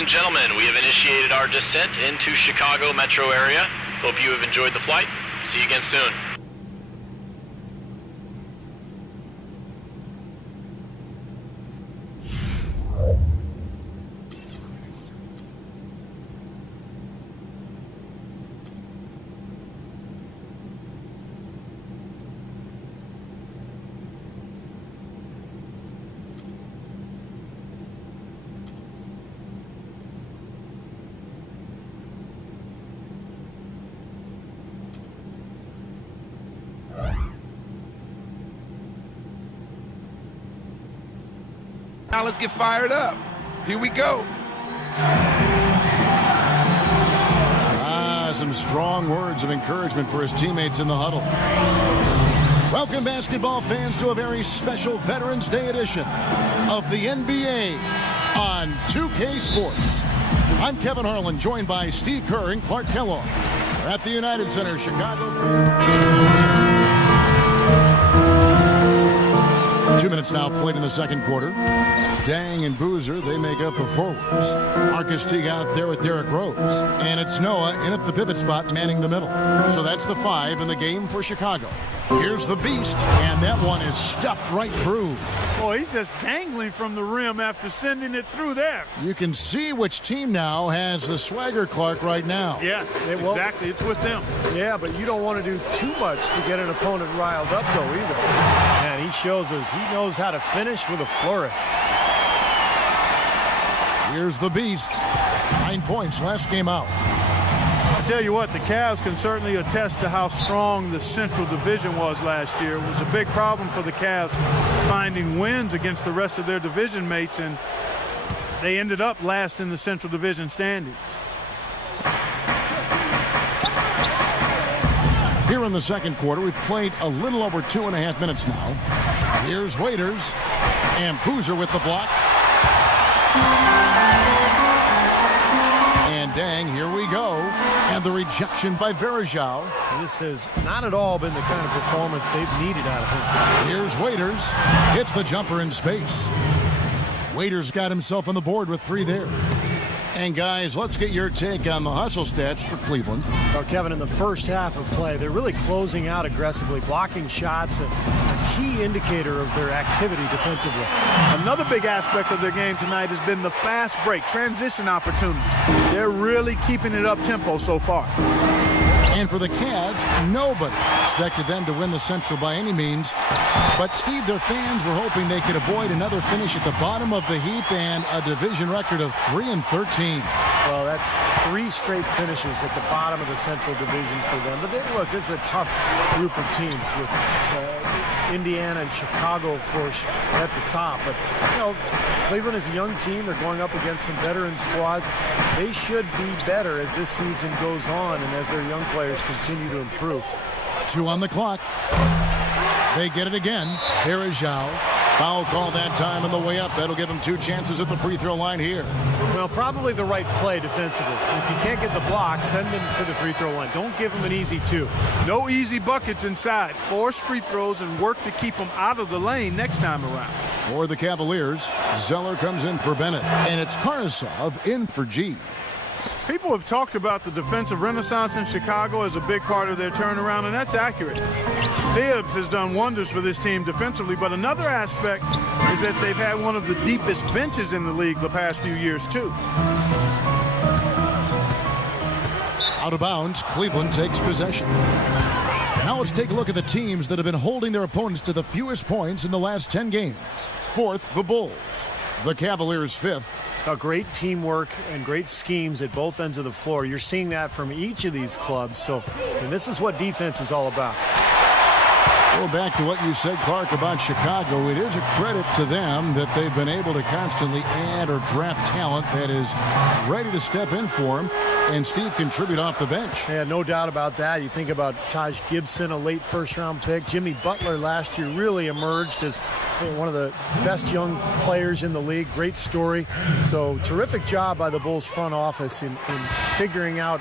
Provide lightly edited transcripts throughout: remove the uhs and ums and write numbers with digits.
and gentlemen, we have initiated our descent into Chicago metro area. Hope you have enjoyed the flight. See you again soon. Now let's get fired up. Here we go. Some strong words of encouragement for his teammates in the huddle. Welcome, basketball fans, to a very special Veterans Day edition of the NBA on 2K Sports. I'm Kevin Harlan, joined by Steve Kerr and Clark Kellogg. We're at the United Center, Chicago. 2 minutes now played in the second quarter. Dang and Boozer, they make up the forwards. Marcus Teague out there with Derrick Rose. And it's Noah in at the pivot spot, manning the middle. So that's the 5 in the game for Chicago. Here's the beast, and that one is stuffed right through. Boy, he's just dangling from the rim after sending it through there. You can see which team now has the swagger, Clark, right now. Yeah, exactly. It's with them. Yeah, but you don't want to do too much to get an opponent riled up, though, either. And he shows us he knows how to finish with a flourish. Here's the beast. 9 points last game out. I'll tell you what, the Cavs can certainly attest to how strong the Central Division was last year. It was a big problem for the Cavs finding wins against the rest of their division mates, and they ended up last in the Central Division standings. Here in the second quarter, we've played a little over 2.5 minutes now. Here's Waiters, and Boozer with the block. And Dang, here we go. And the rejection by Verajao. This has not at all been the kind of performance they've needed out of him. Here's Waiters. Hits the jumper in space. Waiters got himself on the board with 3 there. And guys, let's get your take on the hustle stats for Cleveland. Well, Kevin, in the first half of play, they're really closing out aggressively, blocking shots, a key indicator of their activity defensively. Another big aspect of their game tonight has been the fast break, transition opportunity. They're really keeping it up-tempo so far. And for the Cavs, nobody expected them to win the Central by any means. But, Steve, their fans were hoping they could avoid another finish at the bottom of the heap and a division record of 3-13. Well, that's 3 straight finishes at the bottom of the Central Division for them. But look, this is a tough group of teams with Indiana and Chicago, of course, at the top. But, you know, Cleveland is a young team. They're going up against some veteran squads. They should be better as this season goes on and as their young players continue to improve. 2 on the clock. They get it again. There is Zhao. Foul call that time on the way up. That'll give him 2 chances at the free throw line here. Well, probably the right play defensively. If you can't get the block, send him to the free throw line. Don't give him an easy 2. No easy buckets inside. Force free throws and work to keep them out of the lane next time around. For the Cavaliers, Zeller comes in for Bennett. And it's Karsov in for G. People have talked about the defensive renaissance in Chicago as a big part of their turnaround, and that's accurate. Bibbs has done wonders for this team defensively, but another aspect is that they've had one of the deepest benches in the league the past few years, too. Out of bounds, Cleveland takes possession. Now let's take a look at the teams that have been holding their opponents to the fewest points in the last 10 games. 4th, the Bulls. The Cavaliers 5th. Great teamwork and great schemes at both ends of the floor. You're seeing that from each of these clubs. And this is what defense is all about. Go back to what you said, Clark, about Chicago. It is a credit to them that they've been able to constantly add or draft talent that is ready to step in for them. And Steve contribute off the bench. Yeah, no doubt about that. You think about Taj Gibson, a late first-round pick. Jimmy Butler last year really emerged as one of the best young players in the league. Great story. So terrific job by the Bulls front office in figuring out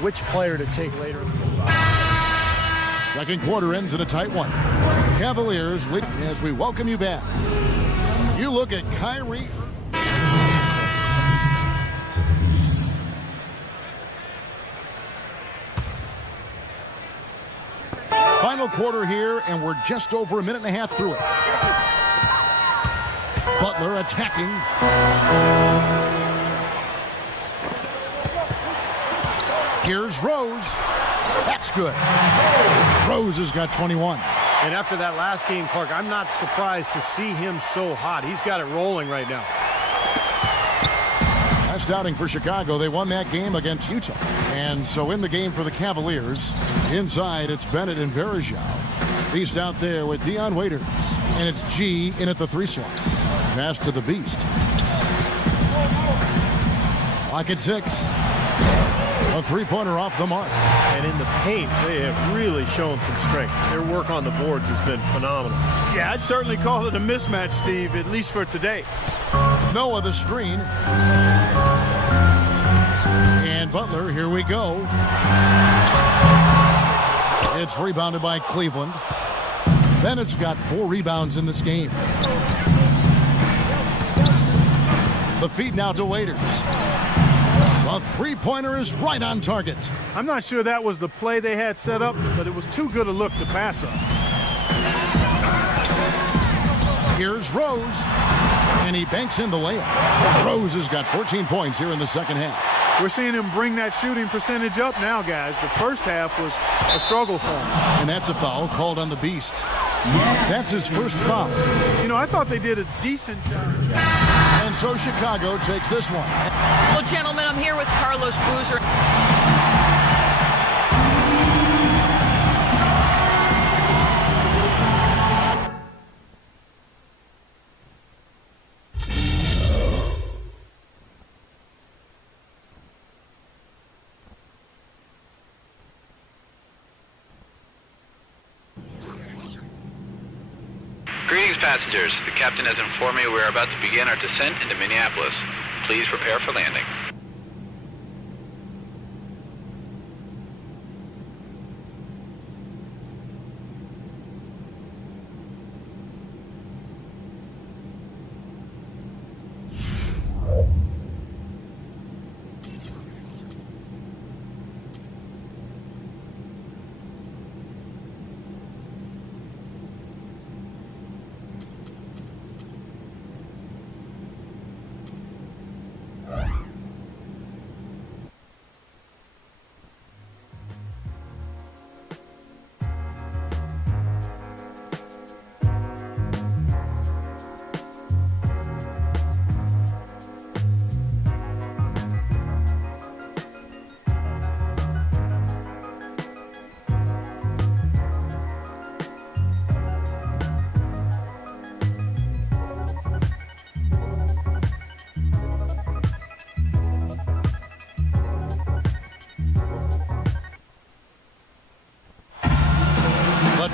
which player to take later. Second quarter ends in a tight one. Cavaliers lead as we welcome you back. You look at Kyrie. Final quarter here, and we're just over a minute and a half through it. Butler attacking. Here's Rose. That's good. Rose has got 21. And after that last game, Clark, I'm not surprised to see him so hot. He's got it rolling right now. Last outing for Chicago, they won that game against Utah. And so in the game for the Cavaliers, inside it's Bennett and Verjao. Beast out there with Dion Waiters. And it's G in at the 3 slot. Pass to the Beast. Lock at 6. A 3-pointer off the mark. And in the paint, they have really shown some strength. Their work on the boards has been phenomenal. Yeah, I'd certainly call it a mismatch, Steve, at least for today. Noah the screen. And Butler, here we go. It's rebounded by Cleveland. Bennett's got 4 rebounds in this game. The feed now to Waiters. A 3-pointer is right on target. I'm not sure that was the play they had set up, but it was too good a look to pass up. Here's Rose, and he banks in the layup. Rose has got 14 points here in the second half. We're seeing him bring that shooting percentage up now, guys. The first half was a struggle for him. And that's a foul called on the Beast. That's his first foul. You know, I thought they did a decent job. And so Chicago takes this one. Well, gentlemen, I'm here with Carlos Boozer. Greetings, passengers. The captain has informed me we are about to begin our descent into Minneapolis. Please prepare for landing.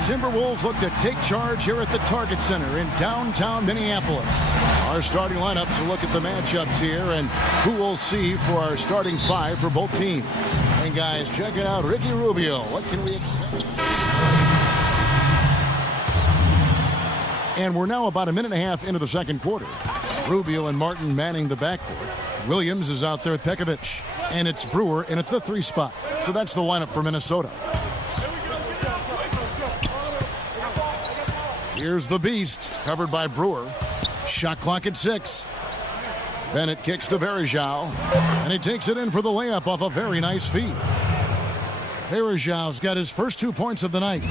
Timberwolves look to take charge here at the Target Center in downtown Minneapolis. Our starting lineups will look at the matchups here and who we'll see for our starting 5 for both teams. And guys, check it out, Ricky Rubio. What can we expect? And we're now about a minute and a half into the second quarter. Rubio and Martin manning the backcourt. Williams is out there with Pekovic. And it's Brewer in at the 3 spot. So that's the lineup for Minnesota. Here's the Beast, covered by Brewer. Shot clock at 6. Bennett kicks to Verjao, and he takes it in for the layup off a very nice feed. Verjao's got his first 2 points of the night.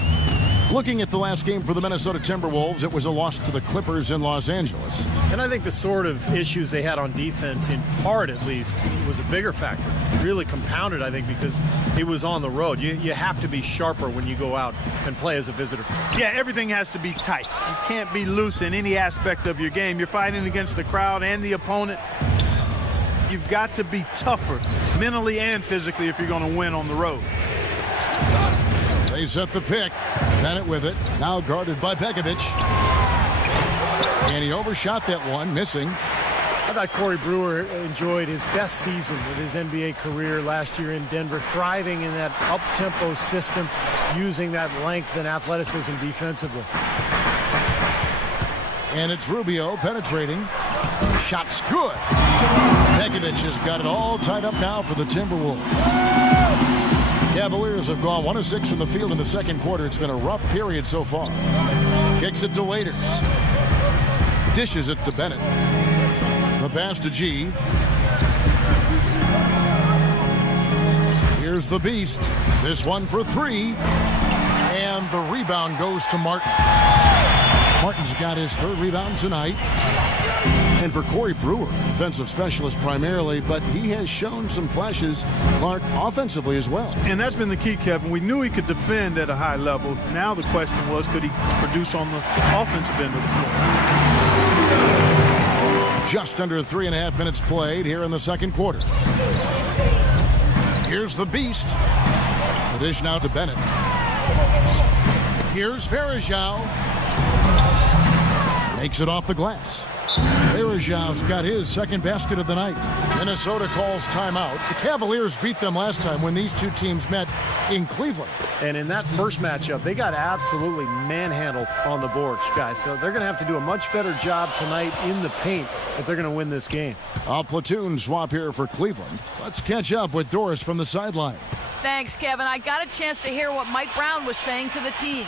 Looking at the last game for the Minnesota Timberwolves, it was a loss to the Clippers in Los Angeles. And I think the sort of issues they had on defense, in part at least, was a bigger factor. Really compounded, I think, because it was on the road. You have to be sharper when you go out and play as a visitor. Yeah, everything has to be tight. You can't be loose in any aspect of your game. You're fighting against the crowd and the opponent. You've got to be tougher mentally and physically if you're going to win on the road. They set the pick. Bennett with it. Now guarded by Pekovic. And he overshot that one, missing. I thought Corey Brewer enjoyed his best season of his NBA career last year in Denver, thriving in that up-tempo system, using that length and athleticism defensively. And it's Rubio penetrating. Shot's good. Pekovic has got it all tied up now for the Timberwolves. Cavaliers have gone 1 of 6 from the field in the second quarter. It's been a rough period so far. Kicks it to Waiters. Dishes it to Bennett. The pass to G. Here's the Beast. This one for 3. And the rebound goes to Martin. Martin's got his 3rd rebound tonight. And for Corey Brewer, defensive specialist primarily, but he has shown some flashes, Clark, offensively as well. And that's been the key, Kevin. We knew he could defend at a high level. Now the question was, could he produce on the offensive end of the floor? Just under 3.5 minutes played here in the second quarter. Here's the Beast. The dish now to Bennett. Here's Varejao. Makes it off the glass. Varejão's got his 2nd basket of the night. Minnesota calls timeout. The Cavaliers beat them last time when these two teams met in Cleveland. And in that first matchup, they got absolutely manhandled on the boards, guys. So they're going to have to do a much better job tonight in the paint if they're going to win this game. A platoon swap here for Cleveland. Let's catch up with Doris from the sideline. Thanks, Kevin. I got a chance to hear what Mike Brown was saying to the team.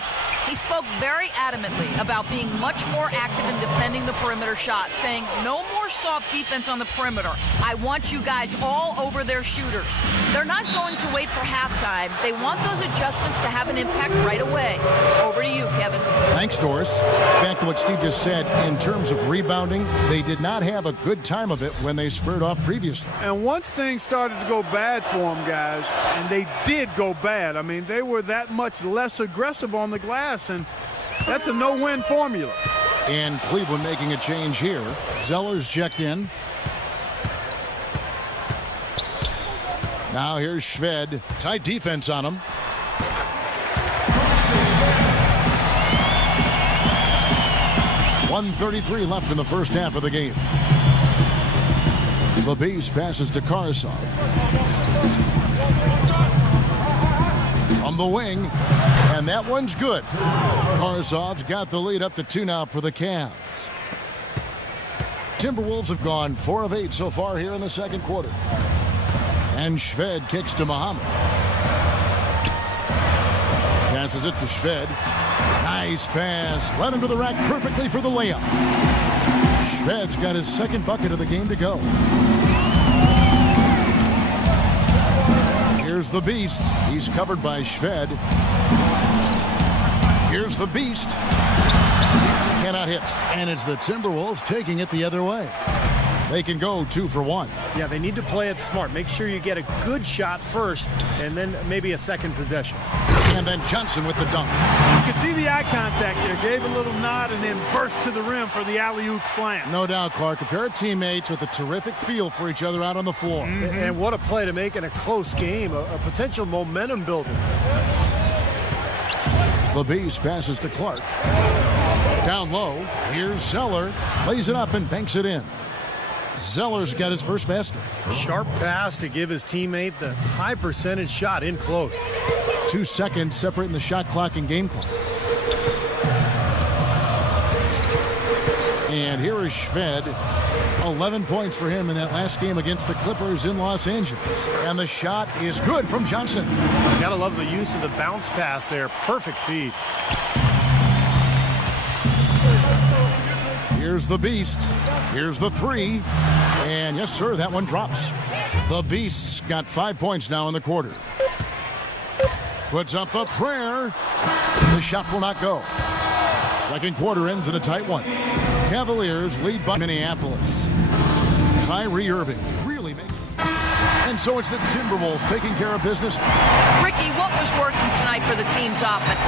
He spoke very adamantly about being much more active in defending the perimeter shot, saying no more soft defense on the perimeter. I want you guys all over their shooters. They're not going to wait for halftime. They want those adjustments to have an impact right away. Over to you, Kevin. Thanks, Doris. Back to what Steve just said, in terms of rebounding, they did not have a good time of it when they squared off previously. And once things started to go bad for them, guys, and they did go bad. I mean, they were that much less aggressive on the glass, and that's a no-win formula. And Cleveland making a change here. Zeller's checked in. Now here's Shved. Tight defense on him. .133 left in the first half of the game. The Beast passes to Karsov. On the wing, and that one's good. Karsov's got the lead up to 2 now for the Cavs. Timberwolves have gone 4 of 8 so far here in the second quarter. And Shved kicks to Muhammad. Passes it to Shved. Nice pass. Led him to the rack perfectly for the layup. Shved's got his 2nd bucket of the game to go. Here's the Beast. He's covered by Shved. Here's the Beast. Cannot hit. And it's the Timberwolves taking it the other way. They can go 2 for 1. Yeah, they need to play it smart. Make sure you get a good shot first, and then maybe a second possession. And then Johnson with the dunk. You can see the eye contact there. Gave a little nod and then burst to the rim for the alley-oop slam. No doubt, Clark. A pair of teammates with a terrific feel for each other out on the floor. And what a play to make in a close game, a potential momentum builder. The Beast passes to Clark. Down low, here's Zeller. Lays it up and banks it in. Zeller's got his first basket. Sharp pass to give his teammate the high percentage shot in close. 2 seconds separating the shot clock and game clock. And here is Shved. 11 points for him in that last game against the Clippers in Los Angeles. And the shot is good from Johnson. Gotta love the use of the bounce pass there. Perfect feed. Here's the Beast. Here's the 3. And yes, sir, that one drops. The Beast's got 5 points now in the quarter. Puts up a prayer. The shot will not go. Second quarter ends in a tight one. Cavaliers lead by Minneapolis. Kyrie Irving really making. And so it's the Timberwolves taking care of business. Ricky, what was working tonight for the team's offense?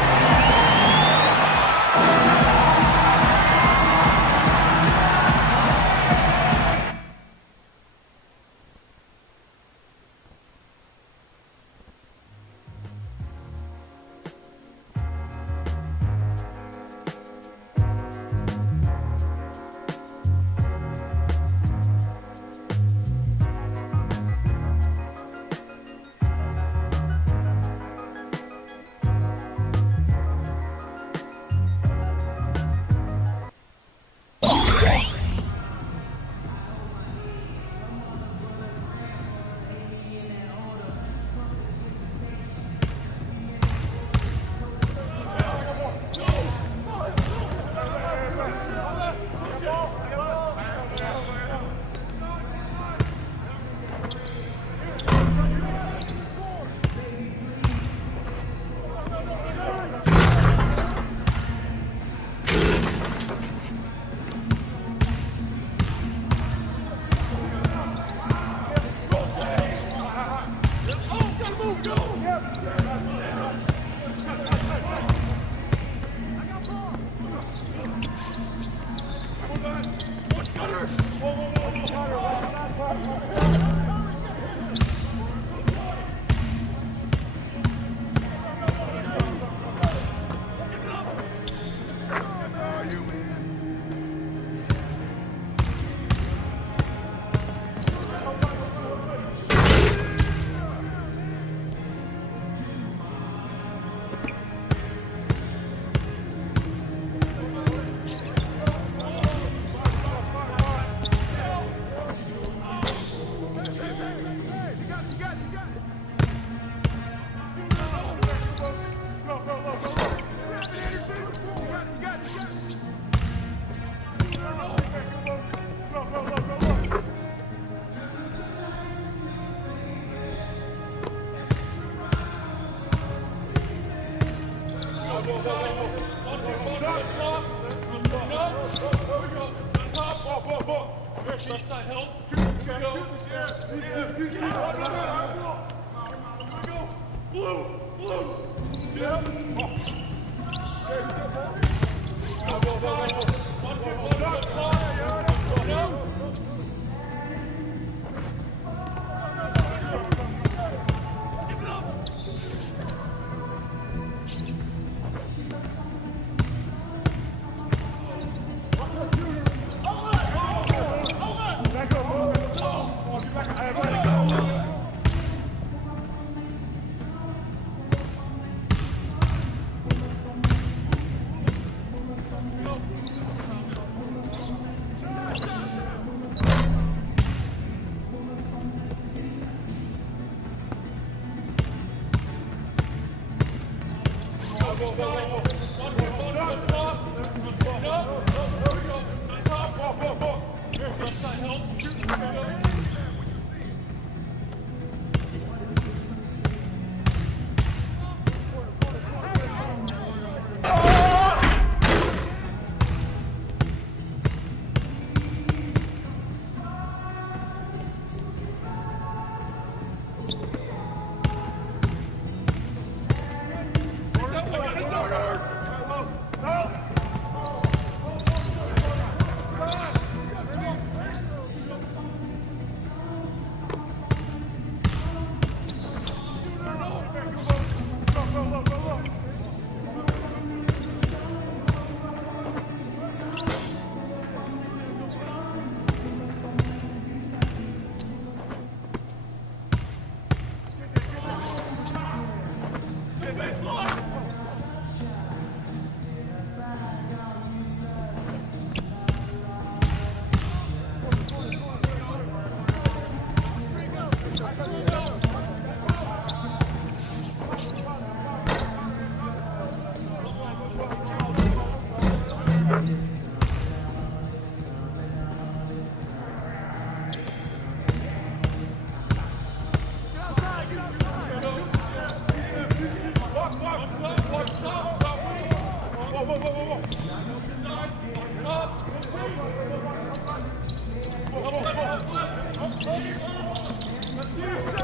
Let's